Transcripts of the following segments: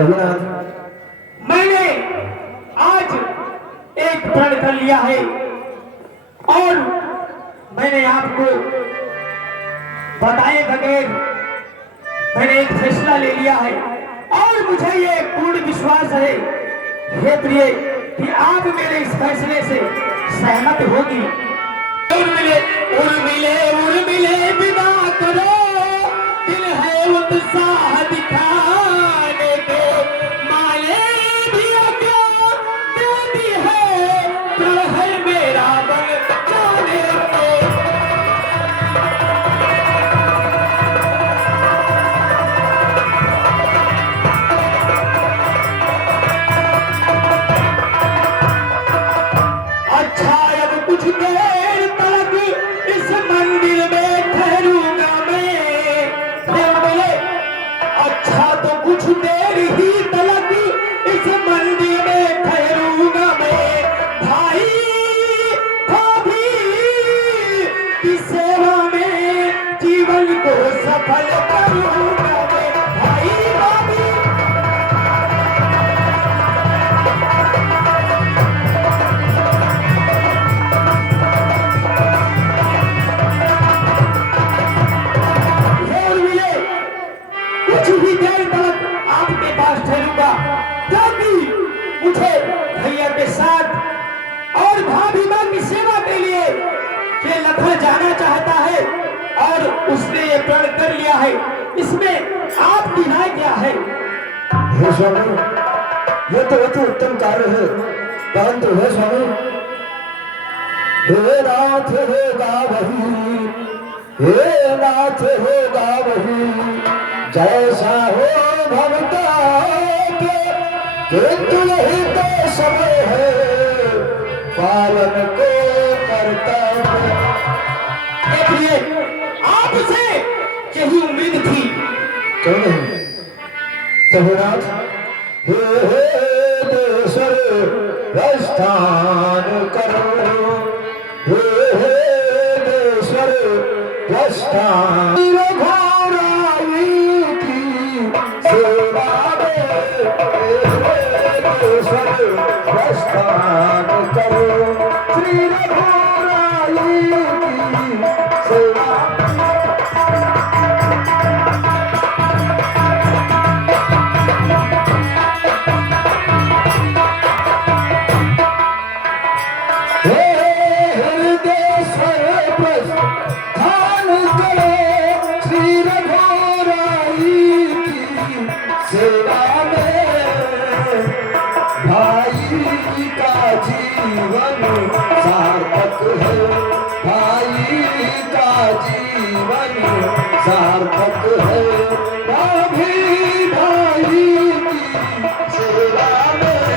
कहिए नाथ। मैंने आज एक प्रण कर लिया है और मैंने आपको बताए बगैर मैंने एक फैसला ले लिया है और मुझे ये पूर्ण विश्वास है हे प्रिय कि आप मेरे इस फैसले से सहमत होगी। उर्मिले विदा करो, दिल है उत्साह दिखाने के, माले भी आज्ञा देती है, प्रण है मेरा बन जाने के। अच्छा अब कुछ देर तक इस मंदिर में ठहरूंगा मैं, बोले अच्छा तो कुछ देर ही तक इस मंदिर में ठहरूंगा मैं, भाई भाभी की सेवा में जीवन को सफल करूंगा मैं, भाई भाभी। और मिले कुछ ही देर तक आपके पास ठहरूंगा ताकि मुझे भैया के साथ और भाभी मां की सेवा के लिए ये लखन जाना चाहता है और उसने ये प्रण कर लिया है। इसमें आपकी राय क्या है? हे स्वामी, ये तो अति उत्तम कार्य है, परंतु हे स्वामी, हे नाथ होगा वही, हे नाथ होगा वही, जैसा हो भगता किंतु वही तो समय है, पालन को करता है। देखिए आपसे यही उम्मीद थी। क्यों नहीं? प्रभुनाथ, हे देशर प्रस्थान करो, हे देशर प्रस्थान घोराई की सेवा में, हे देशर प्रस्थान करो, श्री घोराई की सेवा। सार्थक है भाभी भाई की सेवा में।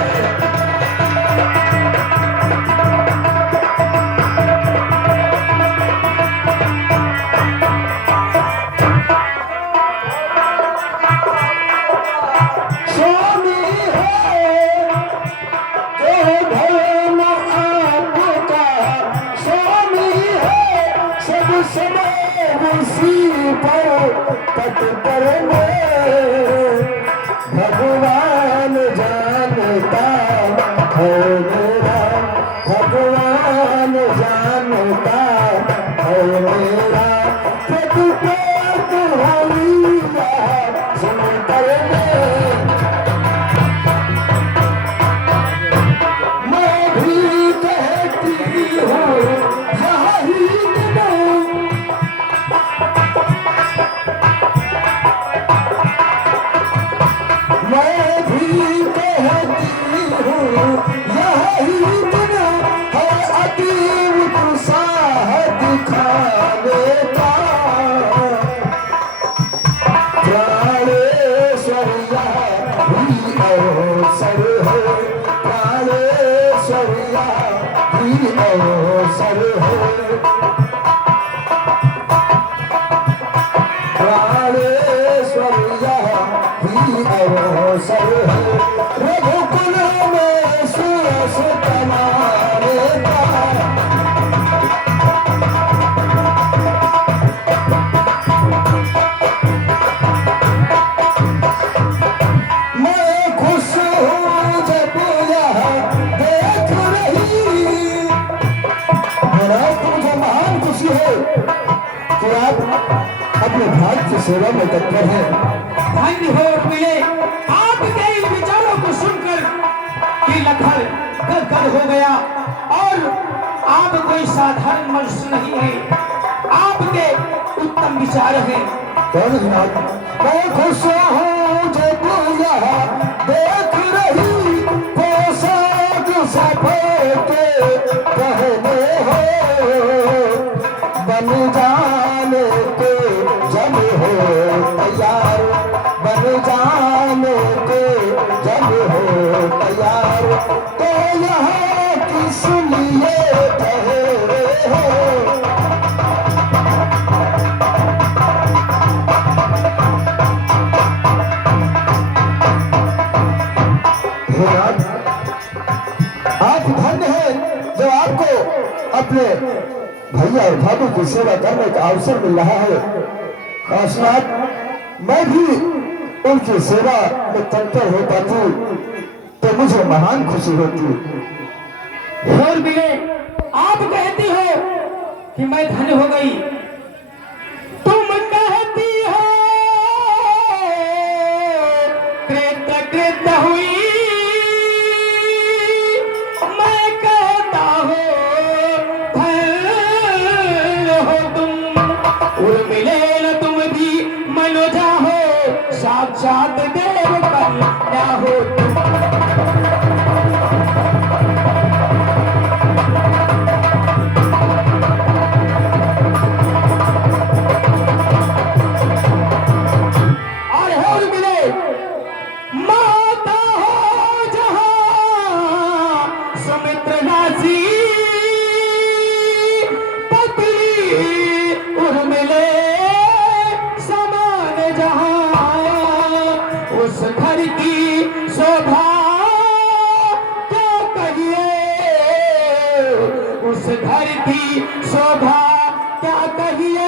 स्वामी है जो धर्म आपका, स्वामी है सब समय उसी पर तत्पर में, भगवान जानता है मेरा, भगवान जानता है मेरा, तत्पर होइया सुनकर में। मैं भी कहती हूँ यही दिनों, मैं भी कहती हूँ यही दिन है अति उत्साह दिखाने का, प्राणेश्वरिया ही अवसर है, प्राणेश्वरिया ही अवसर है, प्राणेश्वरिया ही अवसर है, रघुकुल में सुयश तुम्हारे का। मैं अपने भाग की सेवा में तत्पर है। धन्य हो मिले आपके इन विचारों को सुनकर कि लखन गदगद हो गया। और आप कोई साधारण मनुष्य नहीं है, आपके उत्तम विचार हैं। मैं खुश हूँ जब यहाँ देख रही पोशाक सफेद पहने हो, बन जाने के जब हो तैयार, बन जाने के जब हो तैयार, तो यहाँ किस लिए ठहरे हो। आप धन्य हैं जो आपको अपने भैया और भाभी की सेवा करने का अवसर मिल रहा है। काशनाथ, मैं भी उनकी सेवा में तत्पर हो पाती तो मुझे महान खुशी होती। और मिले आप कहती हो कि मैं धन्य हो गई, तुम कहती हो कृत कृत हुई, मैं कहता हूँ धन्य हो तुम। उर्मिले न तुम भी मनोजा हो, साक्षात देव कन्या हो तुम। उस घर की शोभा क्या कहिए,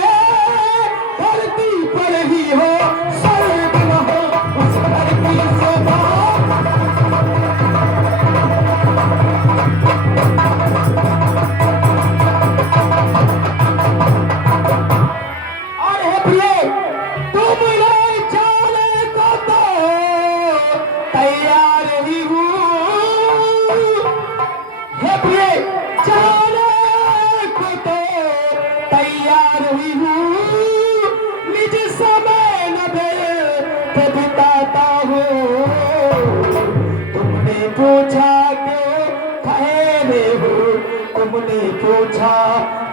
धरती पर ही हो स्वर्ग न हो उस घर की शोभा। और हे प्रिय, तुम ले जाने को तो तैयार ही हूँ। हे प्रिय, जाने को तो तैयार हुई हूँ, निज समय न दे बिताता हूँ। तुमने पूछा क्यों ठहरे हो, तुमने पूछा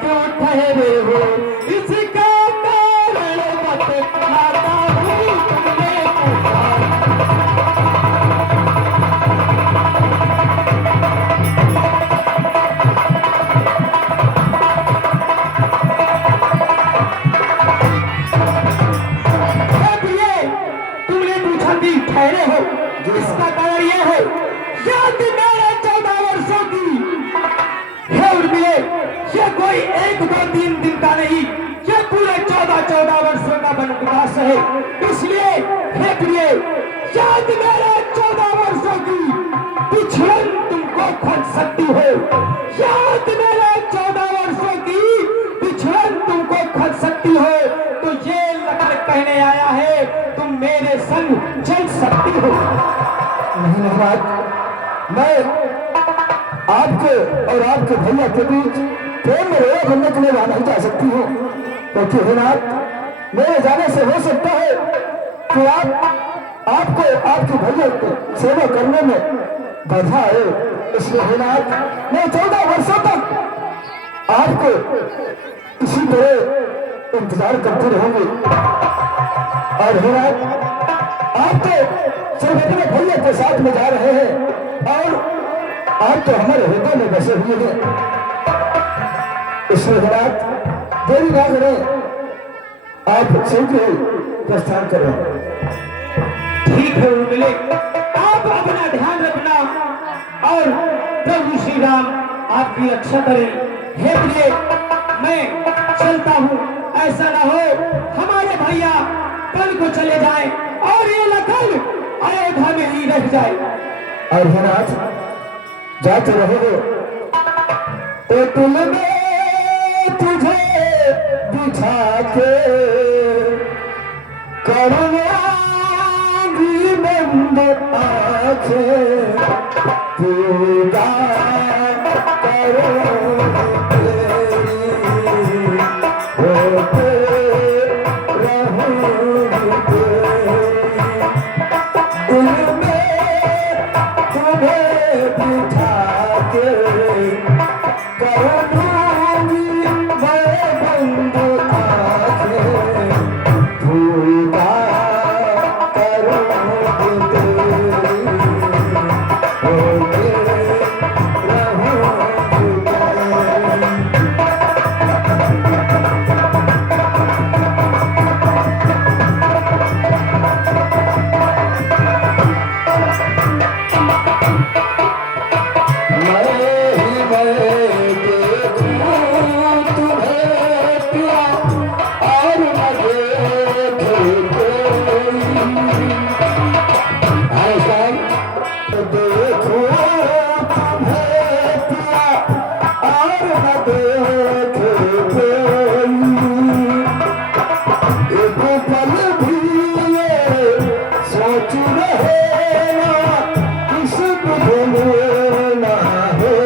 क्यों ठहरे हो, इसका कारण बतलाता हूँ। तुमने पूछा ठहरे हो, इसका कारण यह है याद मेरे 14 वर्षों की है। उर्मिले, ये कोई 1-2-3 दिन का नहीं, ये पूरे 14 वर्षों का वनवास है। इसलिए हे प्रिय, याद मेरे 14 वर्षों की पिछड़न तुमको खोज सकती हो। याद मेरे 14 वर्षों की पिछड़न तुमको खोज सकती हो। तो ये लखन कहने आया है, तुम मेरे संग चल सकती हो। नहीं महाराज, मैं आपके और आपके भैया के बीच प्रेम में रोया बनने के लिए वहां नहीं जा सकती हूँ, क्योंकि हिनाथ, मेरे जाने से हो सकता है कि आपको आपके भैया की सेवा करने में बाधा आए। इसलिए हिनाथ, मैं 14 वर्षों तक आपको इसी तरह इंतजार करते रहूंगी। और हिनाथ, आप तो सिर्फ अपने भैया के साथ में जा रहे हैं और आप तो हमारे हृदय में बसे हुए हैं। इसलिए हिनाथ, देरी ना करें, आप शीघ्र ही प्रस्थान करें। ठीक है उर्मिले, आप अपना ध्यान रखना और प्रभु श्री राम आपकी रक्षा करें। हे प्रिय, मैं चलता हूँ, ऐसा ना हो हमारे भैया कल को चले जाएं और ये लखन अयोध्या में ही रह जाए। और हिनाथ, जाते रहोगे तो तुमने तुझे बिछा के आंखें पूजा करो तेरी, होते रहूंगी तेरी। दिल में तुम्हें बिठा के करूंगी मैं बंद आंखें पूजा करूंगी तेरी, होते रहूंगी तेरी। सोच रहे ना किसको भूलना है,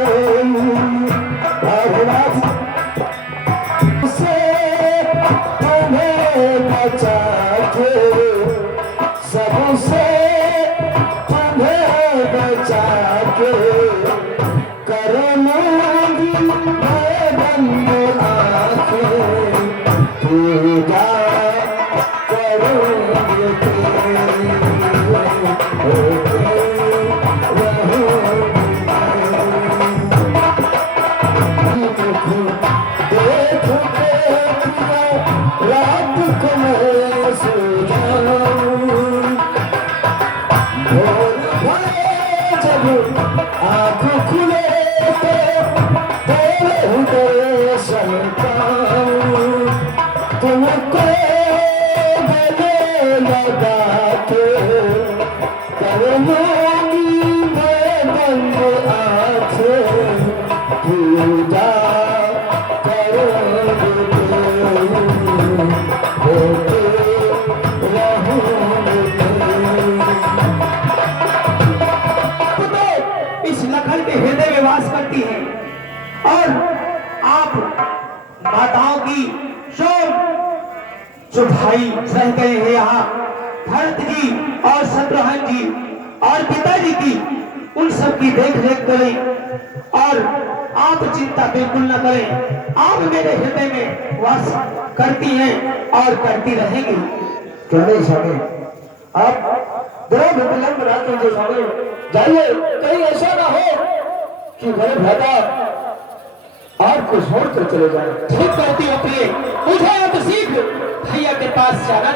से तुम्हें बचा के, सबसे तुम्हें बचा के करूंगी मैं बंद आंखें पूजा करूंगी तेरी, होते रहूंगी देख के रात को मैं सो जाऊं, भोर भरे जब आँख खुले तेरे दर्शन पाऊं, तुमको गले लगा के करूंगी मैं बंद आँखें पूजा करूंगी तेरी, होते रहूंगी तेरी। तो इस लखन के हृदय में वास करती है और आप माताओं की जो भाई रह गए हैं यहाँ, भरत जी और शत्रुघ्न जी और पिताजी की, उन सब की देख रेख करें और आप चिंता बिल्कुल न करें। आप मेरे हृदय में वास करती हैं और करती रहेंगी। क्यों नहीं स्वामी, आप द्रढ़ विलंब ना कीजिए स्वामी, जाइए, कहीं ऐसा ना हो कि मेरे भ्राता आपको छोड़कर चले जाए। ठीक कहती हो प्रिय, मुझे अब शीघ्र भैया के पास जाना